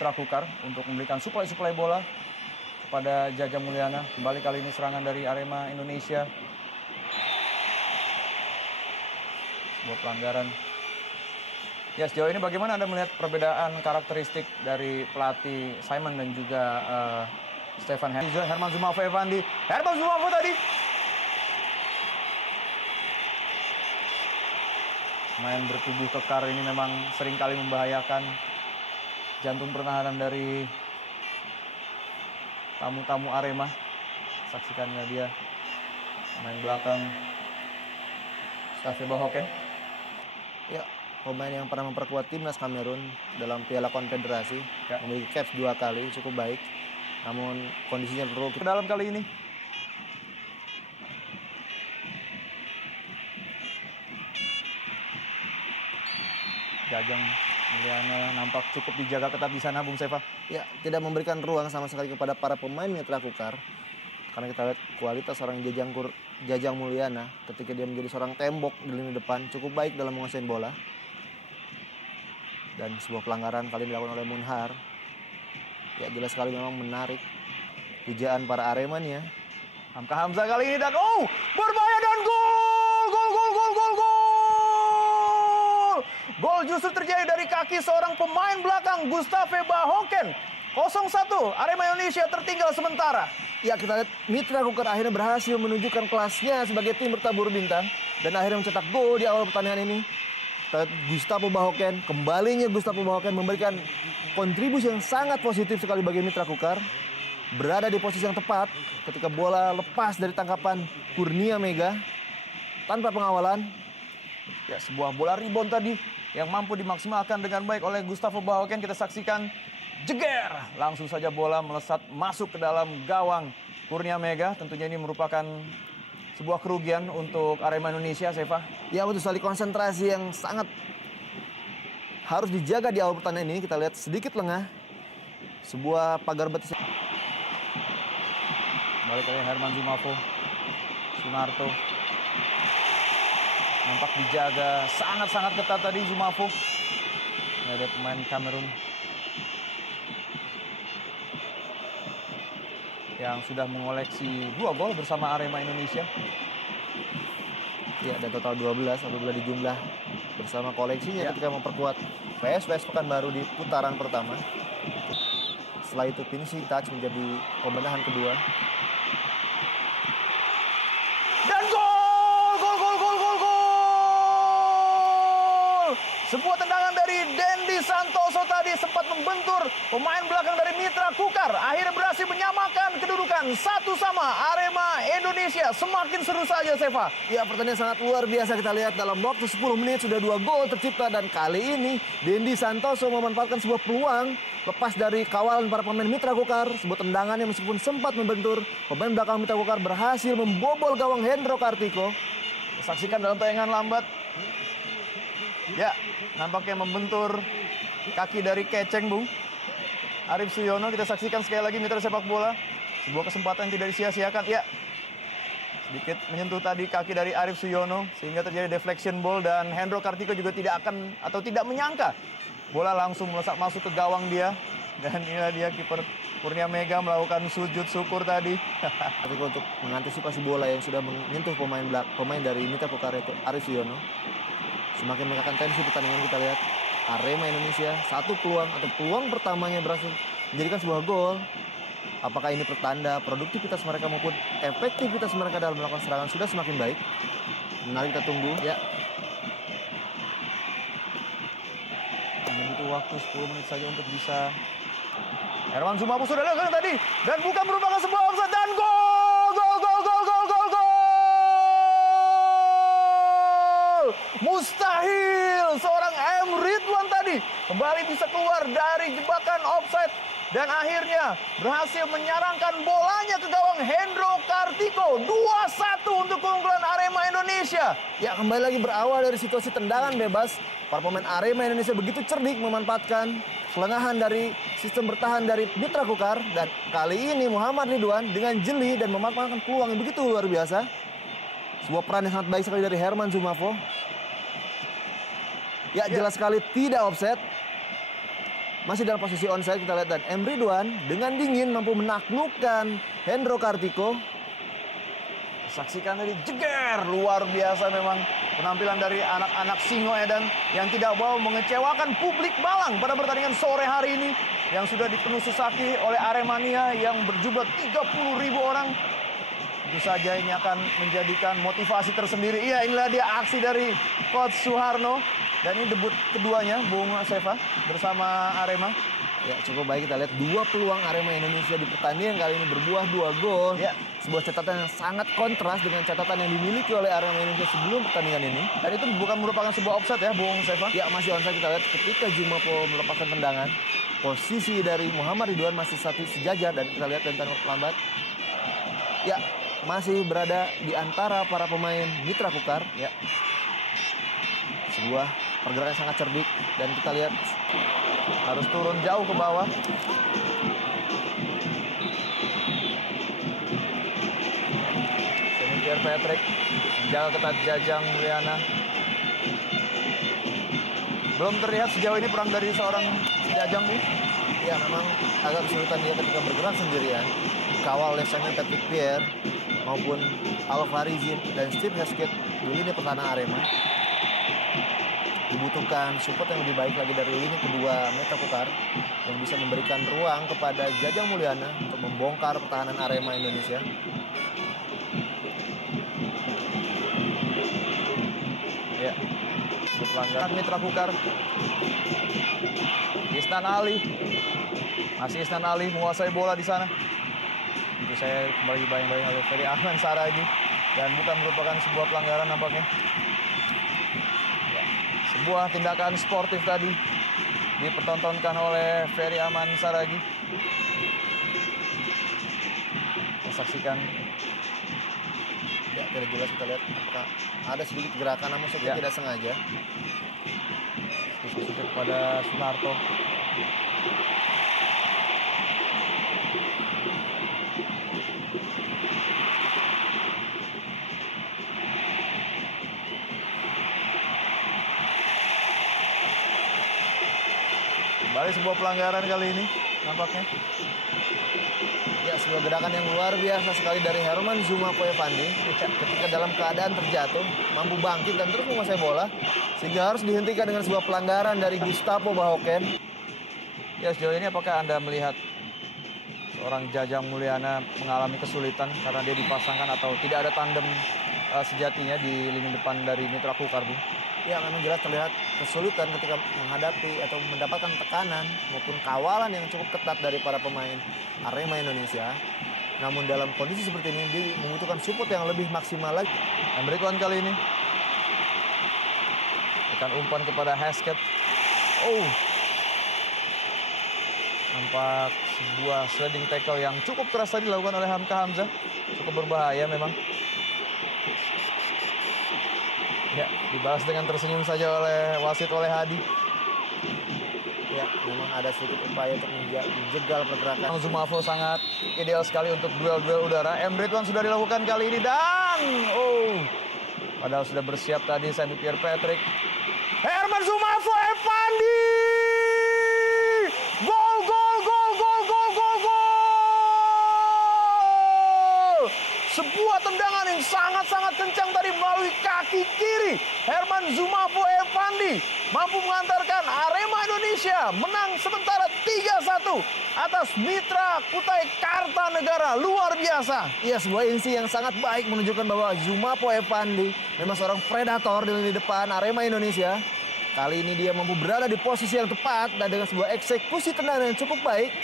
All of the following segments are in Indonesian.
Mitra Kukar untuk memberikan suplai bola kepada Jaja Mulyana. Kembali kali ini serangan dari Arema Indonesia. Sebuah pelanggaran. Ya, sejauh ini bagaimana Anda melihat perbedaan karakteristik dari pelatih Simon dan juga Stefan Herman Zumafo Evandi. Herman Zumafo tadi. Main bertubuh kekar ini memang seringkali membahayakan jantung pertahanan dari tamu-tamu Arema. Saksikannya dia main belakang Gustave Bahoken. Ya, pemain yang pernah memperkuat timnas Kamerun dalam Piala Konfederasi, ya. Memiliki caps 2 kali, cukup baik. Namun kondisinya perlu ke dalam kali ini. Jajang Mulyana nampak cukup dijaga ketat di sana, Bung Seva. Ya, tidak memberikan ruang sama sekali kepada para pemain Mitra Kukar. Karena kita lihat kualitas seorang Jajang Mulyana ketika dia menjadi seorang tembok di lini depan cukup baik dalam menguasai bola. Dan sebuah pelanggaran kali ini dilakukan oleh Munhar. Ya, jelas sekali memang menarik pujaan para Aremania. Hamka Hamzah kali ini dan berbahaya dan gol! Gol justru terjadi dari kaki seorang pemain belakang Gustave Bahoken. 0-1, Arema Indonesia tertinggal sementara. Ya, kita lihat Mitra Kukar akhirnya berhasil menunjukkan kelasnya sebagai tim bertabur bintang dan akhirnya mencetak gol di awal pertandingan ini. Kita lihat Gustave Bahoken, kembalinya Gustave Bahoken memberikan kontribusi yang sangat positif sekali bagi Mitra Kukar. Berada di posisi yang tepat ketika bola lepas dari tangkapan Kurnia Mega tanpa pengawalan. Ya, sebuah bola rebound tadi yang mampu dimaksimalkan dengan baik oleh Gustave Bahoken. Kita saksikan jeger. Langsung saja bola melesat masuk ke dalam gawang Kurnia Mega. Tentunya ini merupakan sebuah kerugian untuk Arema Indonesia, Seva. Ya, betul sekali, konsentrasi yang sangat harus dijaga di awal pertandingan ini. Kita lihat sedikit lengah. Sebuah pagar betis. Balik lagi Herman Zumafo. Sunarto. Nampak dijaga sangat-sangat ketat tadi Zumafo. Ini ada pemain Kamerun yang sudah mengoleksi 2 gol bersama Arema Indonesia. Ya, ada total 12 apabila dijumlah bersama koleksinya ya. Ketika memperkuat PSVS Pekanbaru di putaran pertama. Setelah itu finishing touch menjadi pembenahan kedua. Dan gol! Sebuah tendangan dari Dendi Santoso tadi sempat membentur pemain belakang dari Mitra Kukar. Akhirnya berhasil menyamakan kedudukan 1-1 Arema Indonesia. Semakin seru saja, Seva. Ya, pertandingan sangat luar biasa. Kita lihat dalam waktu 10 menit sudah 2 gol tercipta. Dan kali ini Dendi Santoso memanfaatkan sebuah peluang lepas dari kawalan para pemain Mitra Kukar. Sebuah tendangan yang meskipun sempat membentur pemain belakang Mitra Kukar berhasil membobol gawang Hendro Kartiko. Saksikan dalam tayangan lambat. Ya, nampaknya membentur kaki dari Keceng, Bung. Arif Suyono, kita saksikan sekali lagi Mitra Sepak Bola. Sebuah kesempatan yang tidak disia-siakan. Ya, sedikit menyentuh tadi kaki dari Arif Suyono sehingga terjadi deflection ball dan Hendro Kartiko juga tidak akan atau tidak menyangka bola langsung melesat masuk ke gawang dia. Dan inilah dia kiper Kurnia Mega melakukan sujud syukur tadi. Tapi untuk mengantisipasi bola yang sudah menyentuh pemain dari Mitra Kukar itu Arif Suyono. Semakin meningkatkan tensi pertandingan. Kita lihat Arema Indonesia satu peluang atau peluang pertamanya berhasil menjadikan sebuah gol. Apakah ini pertanda produktivitas mereka maupun efektivitas mereka dalam melakukan serangan sudah semakin baik? Mari kita tunggu. Ya. Hanya butuh waktu 10 menit saja untuk bisa. Herman Zumafo sudah lakukan tadi dan bukan merupakan sebuah offside dan gol! Mustahil seorang M. Ridwan tadi kembali bisa keluar dari jebakan offside dan akhirnya berhasil menyarangkan bolanya ke gawang Hendro Kartiko. 2-1 untuk keunggulan Arema Indonesia. Ya, kembali lagi berawal dari situasi tendangan bebas. Para pemain Arema Indonesia begitu cerdik memanfaatkan kelengahan dari sistem bertahan dari Mitra Kukar. Dan kali ini Muhammad Ridwan dengan jeli dan memanfaatkan peluang yang begitu luar biasa. Sebuah peran yang sangat baik sekali dari Herman Zumafo. Ya, jelas sekali tidak offset. masih dalam posisi onside kita lihat, dan M. Ridwan dengan dingin mampu menaklukkan Hendro Kartiko. Saksikan tadi jeger, luar biasa memang penampilan dari anak-anak Singoedan yang tidak mau mengecewakan publik Malang pada pertandingan sore hari ini yang sudah dipenuhi sesaki oleh Aremania yang berjumlah 30.000 orang. Tentu saja ini akan menjadikan motivasi tersendiri. Iya, inilah dia aksi dari Coach Suharno. Dan ini debut keduanya, Bung Seva, bersama Arema. Ya, cukup baik kita lihat 2 peluang Arema Indonesia di pertandingan kali ini berbuah 2 gol. Ya. Sebuah catatan yang sangat kontras dengan catatan yang dimiliki oleh Arema Indonesia sebelum pertandingan ini. Dan itu bukan merupakan sebuah offside ya, Bung Seva? Ya, masih onside kita lihat ketika Jumapo melepaskan tendangan. Posisi dari Muhammad Ridwan masih satu sejajar, dan kita lihat tentang lambat. Ya, masih berada di antara para pemain Mitra Kukar. Ya. Sebuah pergerakan sangat cerdik, dan kita lihat Harus turun jauh ke bawah. Sini Pierre Patrick menjaga ketat Jajang Mulyana. Belum terlihat sejauh ini perang dari seorang Jajang nih. ya memang agak kesulitan dia ketika bergerak sendirian. Kawal oleh Simon Patrick Pierre maupun Alvarizin dan Steve Hesketh di lini pertahanan Arema. Dibutuhkan support yang lebih baik lagi dari lini kedua Mitra Kukar yang bisa memberikan ruang kepada Jajang Mulyana untuk membongkar pertahanan Arema Indonesia. Ya, pelanggaran Mitra Kukar. Isnan Ali, masih Isnan Ali menguasai bola di sana. Itu saya kembali bayang-bayang oleh Ferry Ahmad Saragi, dan bukan merupakan sebuah pelanggaran nampaknya. Sebuah tindakan sportif tadi dipertontonkan oleh Ferry Aman Saragi. Kita saksikan. Ya, tidak jelas kita lihat apakah ada sedikit gerakan namun saya tidak sengaja. Substitusi kepada Sunarto. Kembali sebuah pelanggaran kali ini nampaknya. Ya, sebuah gerakan yang luar biasa sekali dari Herman Zuma Poevandi ketika dalam keadaan terjatuh, mampu bangkit dan terus menguasai bola, sehingga harus dihentikan dengan sebuah pelanggaran dari Gustavo Bahoken. Ya, sejauh ini apakah Anda melihat seorang Jajang Mulyana mengalami kesulitan karena dia dipasangkan atau tidak ada tandem sejatinya di lini depan dari Mitra Kukar, Bung? Ya, memang jelas terlihat kesulitan ketika menghadapi atau mendapatkan tekanan maupun kawalan yang cukup ketat dari para pemain Arema Indonesia. Namun dalam kondisi seperti ini dia membutuhkan support yang lebih maksimal lagi. M. Ridwan kali ini akan umpan kepada Hesketh. Oh, nampak sebuah sliding tackle yang cukup keras tadi dilakukan oleh Hamka Hamzah. Cukup berbahaya memang. Ya, dibalas dengan tersenyum saja oleh wasit, oleh Hadi. Ya, memang ada sedikit upaya untuk menjegal pergerakan. Zumafo sangat ideal sekali untuk duel-duel udara. M. Ridwan sudah dilakukan kali ini dan padahal sudah bersiap tadi Sami Pierre Patrick. Herman Zumafo Evandi! Gol, gol, gol, gol, gol, gol, gol! Sebuah tendangan yang sangat-sangat kencang tadi melalui kaki kiri. Herman Zumafo Evandi mampu mengantarkan Arema Indonesia menang sementara 3-1 atas Mitra Kutai Kartanegara. Luar biasa. Iya, sebuah insi yang sangat baik menunjukkan bahwa Zumafo Evandi memang seorang predator di lini depan Arema Indonesia. Kali ini dia mampu berada di posisi yang tepat dan dengan sebuah eksekusi tendangan yang cukup baik.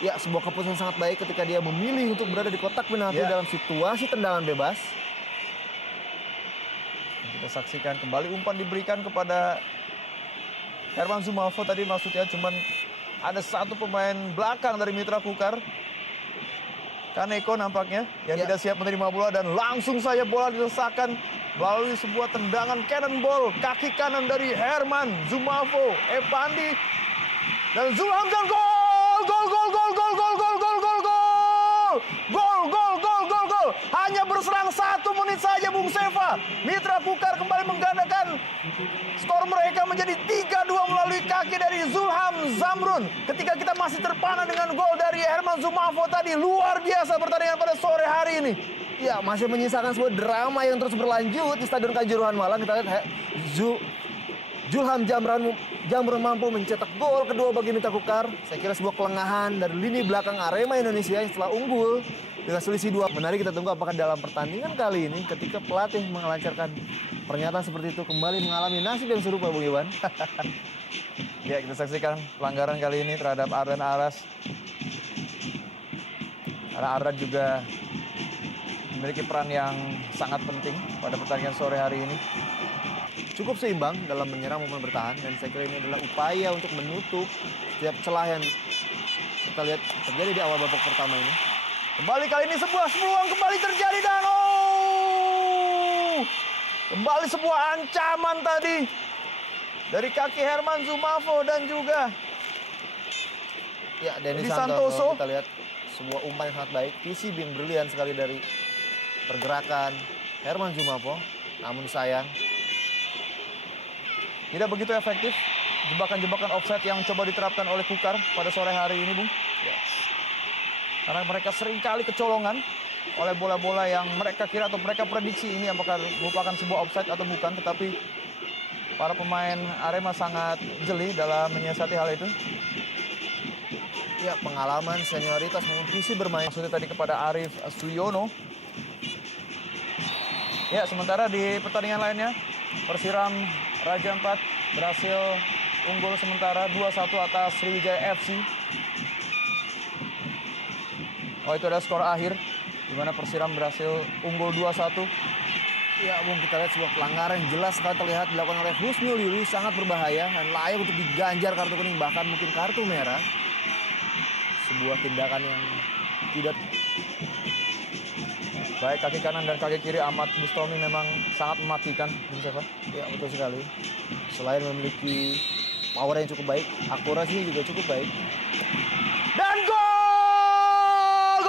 Ya, sebuah keputusan sangat baik ketika dia memilih untuk berada di kotak penalti dalam situasi tendangan bebas. Kita saksikan kembali umpan diberikan kepada Herman Zumafo tadi, maksudnya cuman ada satu pemain belakang dari Mitra Kukar. Kaneko nampaknya yang tidak siap menerima bola dan langsung saja bola dilesakan melalui sebuah tendangan cannonball kaki kanan dari Herman Zumafo Evandi dan Zulhamzan. Gol! Gol, gol, gol, gol, gol, gol, gol, gol, gol! Gol, gol, gol, gol, gol! gol. Hanya berserang 1 menit saja Bung Seva. Mitra Kukar kembali menggandakan skor mereka menjadi 3-2 melalui kaki dari Zulham Zamrun. Ketika kita masih terpana dengan gol dari Herman Zumafo tadi. Luar biasa pertandingan pada sore hari ini. Ya, masih menyisakan sebuah drama yang terus berlanjut di Stadion Kanjuruhan Malang. Kita lihat Zulham Zamrun mampu mencetak gol kedua bagi Mitra Kukar. Saya kira sebuah kelengahan dari lini belakang Arema Indonesia yang setelah unggul dengan selisih 2. Menarik kita tunggu apakah dalam pertandingan kali ini ketika pelatih melancarkan pernyataan seperti itu kembali mengalami nasib yang serupa, Bung Iwan. Ya, kita saksikan pelanggaran kali ini terhadap Ardan Aras. Karena Ardan juga memiliki peran yang sangat penting pada pertandingan sore hari ini. Cukup seimbang dalam menyerang maupun bertahan, dan saya kira ini adalah upaya untuk menutup setiap celah yang kita lihat terjadi di awal babak pertama ini. Kembali kali ini sebuah peluang kembali terjadi dan kembali sebuah ancaman tadi dari kaki Herman Zumafo dan juga Ya, Denny Di Santoso. Santoso. Kita lihat sebuah umpan yang sangat baik, visi yang brilian sekali dari pergerakan Herman Zumafo. Namun sayang, tidak begitu efektif jebakan-jebakan offside yang coba diterapkan oleh Kukar pada sore hari ini, Bung. ya, Karena mereka seringkali kecolongan oleh bola-bola yang mereka kira atau mereka prediksi ini apakah merupakan sebuah offside atau bukan. Tetapi para pemain Arema sangat jeli dalam menyiasati hal itu. ya pengalaman, senioritas maupun visi bermain. Maksudnya tadi kepada Arif Suyono. Ya, sementara di pertandingan lainnya, Persiram Raja 4 berhasil unggul sementara 2-1 atas Sriwijaya FC. Oh, itu adalah skor akhir, di mana Persiram berhasil unggul 2-1. Ya, Bung, kita lihat sebuah pelanggaran yang jelas sekali terlihat dilakukan oleh Husnul Yuli, sangat berbahaya dan layak untuk diganjar kartu kuning, bahkan mungkin kartu merah. Sebuah tindakan yang tidak. Baik kaki kanan dan kaki kiri Ahmad Bustomi memang sangat mematikan, Bung Seva. Ya, betul sekali. Selain memiliki power yang cukup baik, akurasinya juga cukup baik. Dan gol!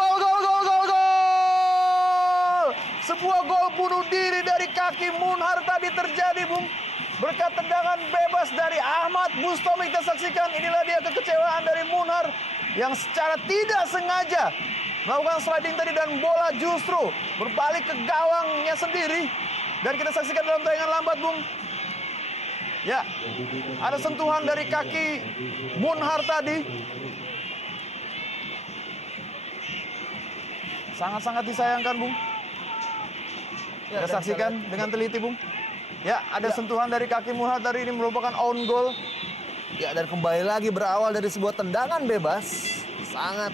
Gol! Sebuah gol bunuh diri dari kaki Munhar tadi terjadi, Bung. Berkat tendangan bebas dari Ahmad Bustomi, kita saksikan inilah dia kekecewaan dari Munhar yang secara tidak sengaja melakukan sliding tadi dan bola justru berbalik ke gawangnya sendiri. Dan kita saksikan dalam tayangan lambat, Bung. Ya, ada sentuhan dari kaki Munhar tadi. Sangat-sangat disayangkan, Bung. Ya, Kita saksikan dengan teliti, Bung. Ya, ada sentuhan dari kaki Munhar tadi, ini merupakan own goal. Ya, dan kembali lagi berawal dari sebuah tendangan bebas. Sangat